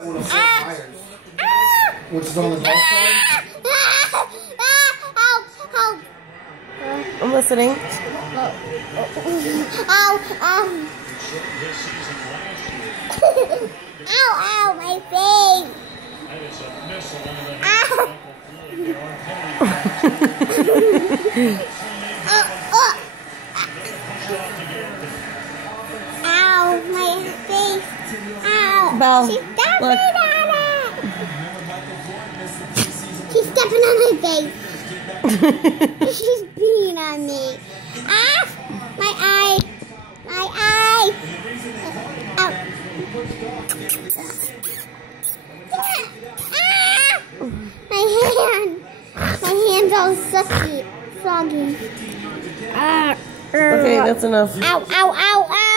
Which is on the golf side? Help! I'm listening. Ow, my face! Ow, my face! Ow! Belle, She's stepping look. on it! She's stepping on my face! She's beating on me! Ah! My eye! My eye! Ow! Ah! My hand! My hand's all sucky, soggy. Okay, that's enough. Ow, ow, ow, ow!